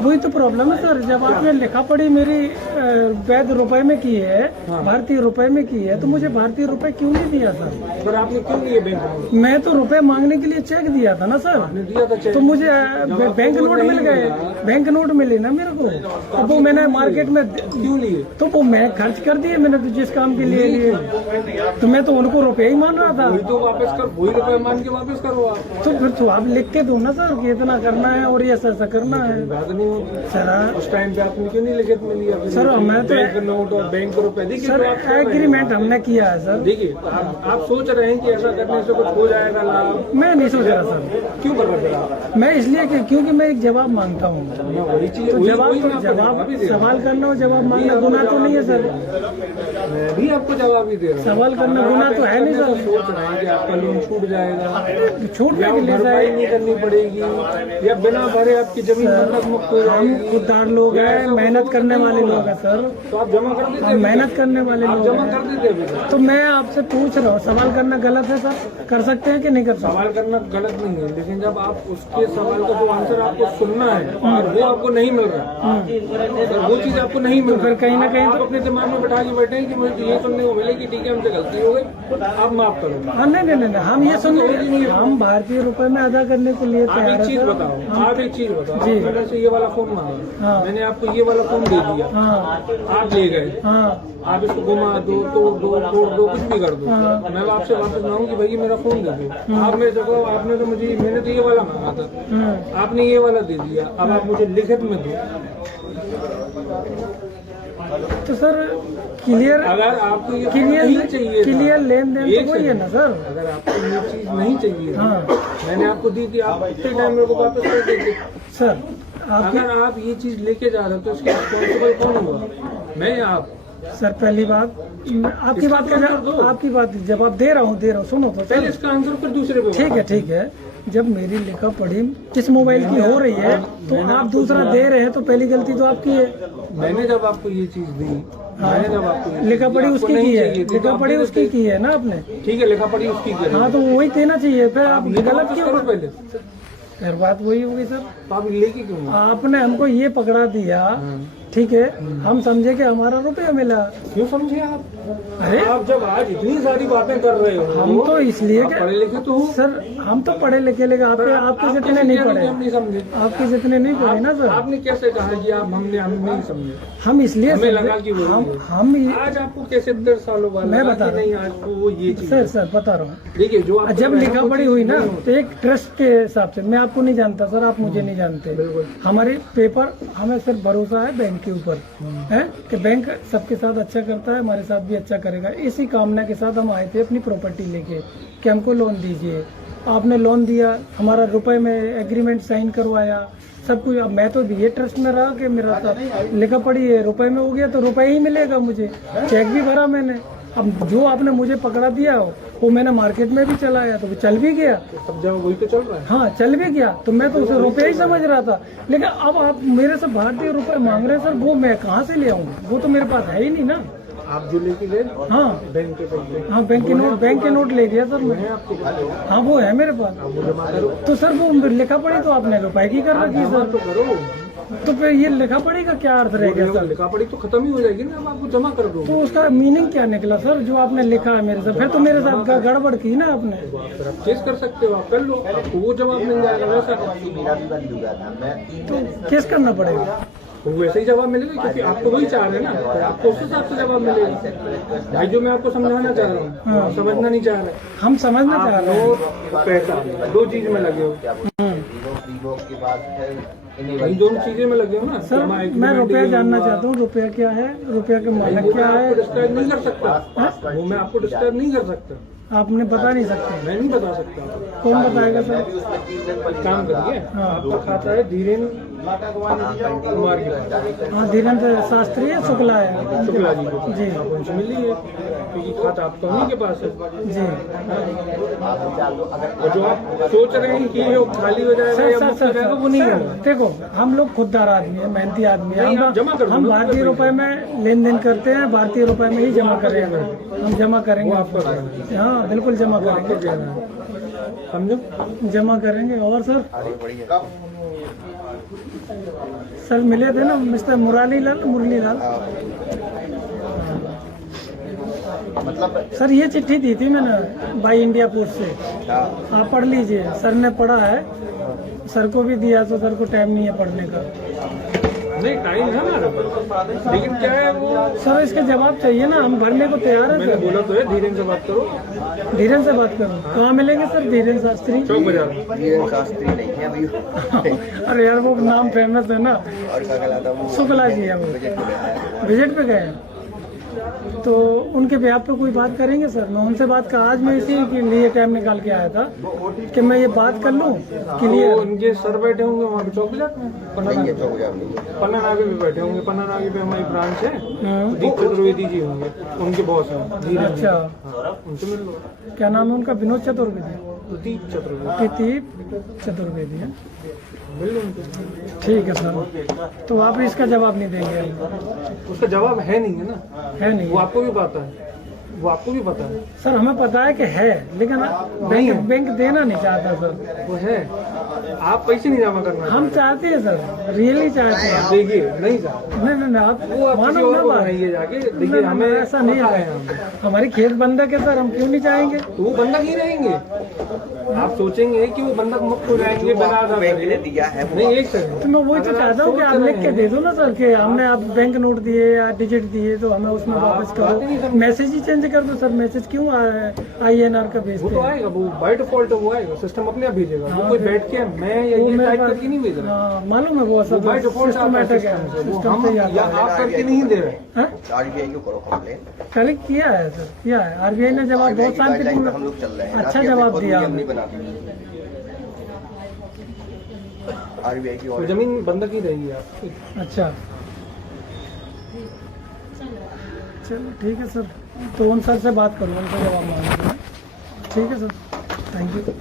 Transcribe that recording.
वही तो प्रॉब्लम है सर, जब आपने लिखा पढ़ी मेरी वैध रुपए में की है, भारतीय रुपए में की है, तो मुझे भारतीय रुपए क्यों नहीं दिया सर? सर आपने क्यों लिए बैंक में? मैं तो रुपए मांगने के लिए चेक दिया था ना सर, दिया था चेक। तो मुझे बैंक नोट मिल गए, बैंक नोट मिले ना मेरे को, तो वो मैंने मार्केट में क्यों लिए? तो वो मैं खर्च कर दिए मैंने, तो जिस काम के लिए लिए, तो मैं तो उनको रुपए ही मान रहा था। वही तो वापस कर, वही रुपए मान के वापस करो आप। तो फिर तो आप लिख के दो ना सर कि इतना करना है और ये ऐसा करना है। बात नहीं होती सर उस टाइम पे आपने क्यों नहीं लिखित में लिया? सर मैं तो बैंक नोट और बैंक रुपए देखिए सर एग्रीमेंट हमने किया है सर। देखिए आप सोच रहे हैं कि ऐसा करने से कुछ हो जाएगा लाभ। मैं नहीं सोच रहा सर। क्यों कर रहे हैं? मैं इसलिए क्योंकि मैं एक जवाब मांगता हूँ, वही चीज, तो जवाब सवाल करना और जवाब मांगना गुनाह तो नहीं है सर। मैं भी आपको जवाब ही दे रहा हूँ। सवाल करना गुनाह तो है नहीं सर। सोच रहे हैं कि आपका लोन छूट जाएगा, छूटने के लिए भरपाई नहीं करनी पड़ेगी, या बिना भरे आपकी जमीन बंधक मुक्त हो हम जाएगी। खुददार लोग हैं, मेहनत करने वाले लोग हैं सर, तो आप जमा कर देते? हम मेहनत करने वाले आप लोग जमा हैं। कर देते अभी? तो मैं आपसे पूछ रहा हूँ, सवाल करना गलत है सर? कर सकते हैं कि नहीं कर सकते? सवाल करना गलत नहीं है, लेकिन जब आप उसके सवाल का जो आंसर आपको सुनना है और वो आपको नहीं मिल रहा, तो वो चीज आपको नहीं मिल रहा, फिर कहीं ना कहीं आप अपने दिमाग में बैठा के बैठे हैं कि मुझे ये सुनने को मिले कि ठीक है हमसे गलती हो गई, आप माफ करो। हाँ नहीं, हम ये सुन, हम भारतीय रुपए में अदा करने के लिए आप तैयार एक है चीज सर। बताओ, आप एक चीज बताओ, जी। मैंने से ये वाला फोन मांगा, हाँ। मैंने आपको ये वाला फोन दे दिया, हाँ आप ले गए, हाँ आप इसको घुमा दो, तोड़ दो, कुछ भी कर दो, हाँ। मैं आपसे वापस मांगू कि भाई मेरा फोन दे दो। आप मेरे से कहो, आपने तो मुझे, मैंने तो ये वाला मांगा था, आपने ये वाला दे दिया, अब आप मुझे लिखित में दो। तो सर क्लियर, अगर आपको ये नहीं चाहिए, क्लियर लेन देन तो वही है ना सर। अगर आपको ये चीज नहीं चाहिए, हाँ मैंने आपको दी थी, आप उतने टाइम मेरे को वापस कर देते। सर, अगर आप ये चीज लेके जा रहे हो तो इसके रिस्पॉन्सिबल कौन हुआ? मैं या आप? सर पहली बात, आपकी बात का आपकी बात जवाब दे रहा हूँ, सुनो तो पहले इसका आंसर फिर दूसरे पे। ठीक है। जब मेरी लिखा पढ़ी इस मोबाइल की हो रही है तो आप दूसरा दे रहे हैं, तो पहली गलती तो आपकी है। मैंने जब आपको ये चीज दी, मैंने जब आपको लिखा पढ़ी उसकी की है, लिखा पढ़ी उसकी की है ना आपने। ठीक है, लिखा पढ़ी उसकी की है। हाँ तो वही देना चाहिए, फिर आप गलत क्यों? पहले फिर बात वही होगी सर, तो आप लेके क्यों? आपने हमको ये पकड़ा दिया, ठीक है, हम समझे कि हमारा रुपया मिला। क्यों समझे आप? अरे आप जब आज इतनी सारी बातें कर रहे हो, हम तो इसलिए पढ़े लिखे तो हो सर, हम तो पढ़े लिखे लेकिन आपके जितने नहीं पढ़े, हम नहीं समझे। आपके जितने नहीं पढ़े ना सर। आपने कैसे कहा कि आप हम नहीं समझे? हम इसलिए हमें लगा कि हम आज आपको कैसे 10 सालों बाद मैं बता रहा नहीं, आज वो ये चीज सर बता रहा हूँ। देखिए, जो आप जब लिखा पढ़ी हुई ना तो एक ट्रस्ट के हिसाब से, मैं आपको नहीं जानता सर, आप मुझे नहीं जानते, हमारे पेपर, हमें सिर्फ भरोसा है बैंक के ऊपर है कि बैंक सबके साथ अच्छा करता है, हमारे साथ भी अच्छा करेगा। इसी कामना के साथ हम आए थे अपनी प्रॉपर्टी लेके कि हमको लोन दीजिए। आपने लोन दिया, हमारा रुपए में एग्रीमेंट साइन करवाया, सब कुछ। अब मैं तो ये ट्रस्ट में रहा कि मेरा साथ लिखा पढ़ी है, रुपए में हो गया तो रुपए ही मिलेगा मुझे, चेक भी भरा मैंने। अब जो आपने मुझे पकड़ा दिया हो वो मैंने मार्केट में भी चलाया, तो वो चल भी गया। सब जगह वही तो चल रहा है। हाँ चल भी गया, तो मैं तो उसे रुपए ही समझ रहा था। लेकिन अब आप मेरे से भारतीय रुपए मांग रहे हैं सर, वो मैं कहाँ से ले आऊँ? वो तो मेरे पास है ही नहीं ना। आप जो लेके गए, हाँ बैंक के पैसे, हाँ बैंक के नोट ले लिया सर मैं। आपके पास? हाँ वो है मेरे पास। आप वो जमा करो। तो सर वो लिखा पढ़ी तो आपने रुपए की कर रखी जमा सर, तो करो। तो फिर ये लिखा पढ़ी का क्या अर्थ रह गया सर? लिखा पढ़ी तो खत्म ही हो जाएगी ना, अब आपको जमा कर दो। तो उसका मीनिंग क्या निकला सर जो आपने लिखा है मेरे साथ? फिर तो मेरे साथ गड़बड़ की ना आपने। फिर आप केस कर सकते हो, आप कर लो, आपको वो जवाब मिल जाएगा वैसा। तो केस करना पड़ेगा, तो वैसे ही जवाब मिलेगा, क्योंकि आपको वही चाह रहे हैं ना, तो आपको उस हिसाब से जवाब मिलेगा। भाई जो मैं आपको समझाना चाह रहा हूँ, आप समझना नहीं चाह रहे। हम समझना चाह रहे हैं। आप पैसा, दो चीज में लगे हो, इन दोनों चीजें में लगे हो ना सर। मैं रुपया जानना चाहता हूँ, रुपया क्या है, रुपया के मालिक क्या है? डिस्क्राइब नहीं कर सकता, वो मैं आपको डिस्क्राइब नहीं कर सकता, आपने बता नहीं सकते। मैं नहीं बता सकता। कौन बताएगा सर? काम करिए, आपका खाता है धीरेन्द्र कुमार के पास। हाँ धीरेन्द्र शास्त्री है, शुक्ला है, शुक्ला जी को जी आप उनसे मिलिए, क्योंकि खाता आपका उन्हीं के पास है। जी। और जो आप सोच रहे हैं कि ये खाली हो जाएगा या मुफ्त हो जाएगा, वो नहीं होगा। देखो हम लोग खुददार आदमी है, मेहनती आदमी है, आप जमा कर दो हम ना, भारतीय रुपए में लेन देन करते हैं, भारतीय रुपए में ही जमा करेंगे, हम जमा करेंगे आपको। हाँ बिल्कुल जमा करेंगे, समझो, जमा करेंगे। और सर सर मिले थे ना मिस्टर मुरली लाल। मतलब सर ये चिट्ठी दी थी मैंने बाई इंडिया पोस्ट से, आप पढ़ लीजिए। सर ने पढ़ा है, सर को भी दिया, तो सर को टाइम नहीं है पढ़ने का। नहीं टाइम है हमारे पास, लेकिन क्या है वो, सर इसके जवाब चाहिए ना, हम भरने को तैयार है मैंने सर। बोला तो है धीरेन से बात करो। धीरेन से बात करूँ, कहाँ मिलेंगे सर धीरेन शास्त्री? चौक बाजार में। धीरेन शास्त्री नहीं है भैया। अरे यार वो नाम फेमस है ना, और क्या कहलाता वो शुक्ला जी है वो, बजट में गया है। विजिट पे गए हैं। तो उनके ब्याह पे कोई बात करेंगे सर? मैं उनसे बात कर, आज मैं इसी के लिए टाइम निकाल के आया था कि मैं ये बात कर लूँ वो क्लियर। उनके सर बैठे होंगे वहाँ पे चौक बाजार में, नहीं है चौक बाजार नहीं है। पन्ना नागे पे बैठे होंगे। पन्ना नागे पे हमारी ब्रांच है, हाँ। दीप चतुर्वेदी जी होंगे, उनके बॉस हैं धीरेन जी। अच्छा, हाँ, उनसे मिल लो। क्या नाम है उनका? विनोद चतुर्वेदी, दीप चतुर्वेदी, प्रदीप चतुर्वेदी है। मिल लो उनसे। ठीक है सर, तो आप इसका जवाब नहीं देंगे? उसका जवाब है नहीं है ना, है नहीं? वो आपको भी पता है, वो आपको भी पता है। सर हमें पता है कि है, लेकिन बैंक देना नहीं चाहता सर। वो है, आप पैसे नहीं जमा करना हम चाहते हैं सर, रियली चाहते हैं। आप देखिए नहीं चाहते, नहीं, आप वो आप किसी मानो और ना को बात। बनाइए जाके। देखिए नहीं, हमें ऐसा नहीं पता है, है हमें। हमारी खेत बंधक है सर, हम क्यों नहीं चाहेंगे? तो वो बंधक ही रहेंगे। आप सोचेंगे कि वो बंधक मुक्त हो जाएंगे बिना आधार बैंक ने कार्ड के। दिया है वो नहीं, एक सेकंड, तो मैं वही तो अगर चाहता हूँ कि आप सोच लिख के रहे दे हैं- दो ना सर कि हमने आप बैंक नोट दिए या डिजिट दिए, तो हमें उसमें वापस बात ही नहीं करो। समझ- मैसेज ही चेंज कर दो सर। मैसेज क्यों INR का वो भेजते तो हैं? आएगा, वो बाय डिफॉल्ट वो आएगा, सिस्टम अपने आप भेजेगा। वो हाँ, कोई फिर- बैठ के मैं या वो ये मेरे टाइप पास- करके नहीं भेज रहा। हाँ, मालूम है वो वो बाय डिफॉल्ट आता है सिस्टमेटिक है, सिस्टम से, वो सिस्टम हम से ही या आता है। आप करके नहीं दे रहे। हाँ? RBI को करो कंप्लेन। करेक्ट किया है सर, किया है। RBI ने जवाब बहुत गाइडलाइन पे हम शांतिपूर्ण लोग चल रहे हैं, अच्छा जवाब दिया। नहीं बनाते RBI की तो और जमीन बंधक ही रहेगी आपकी। अच्छा, चलो ठीक है सर, तो उन सर से बात करूँ, उनसे जवाब मांगूंगा। ठीक है सर, थैंक यू।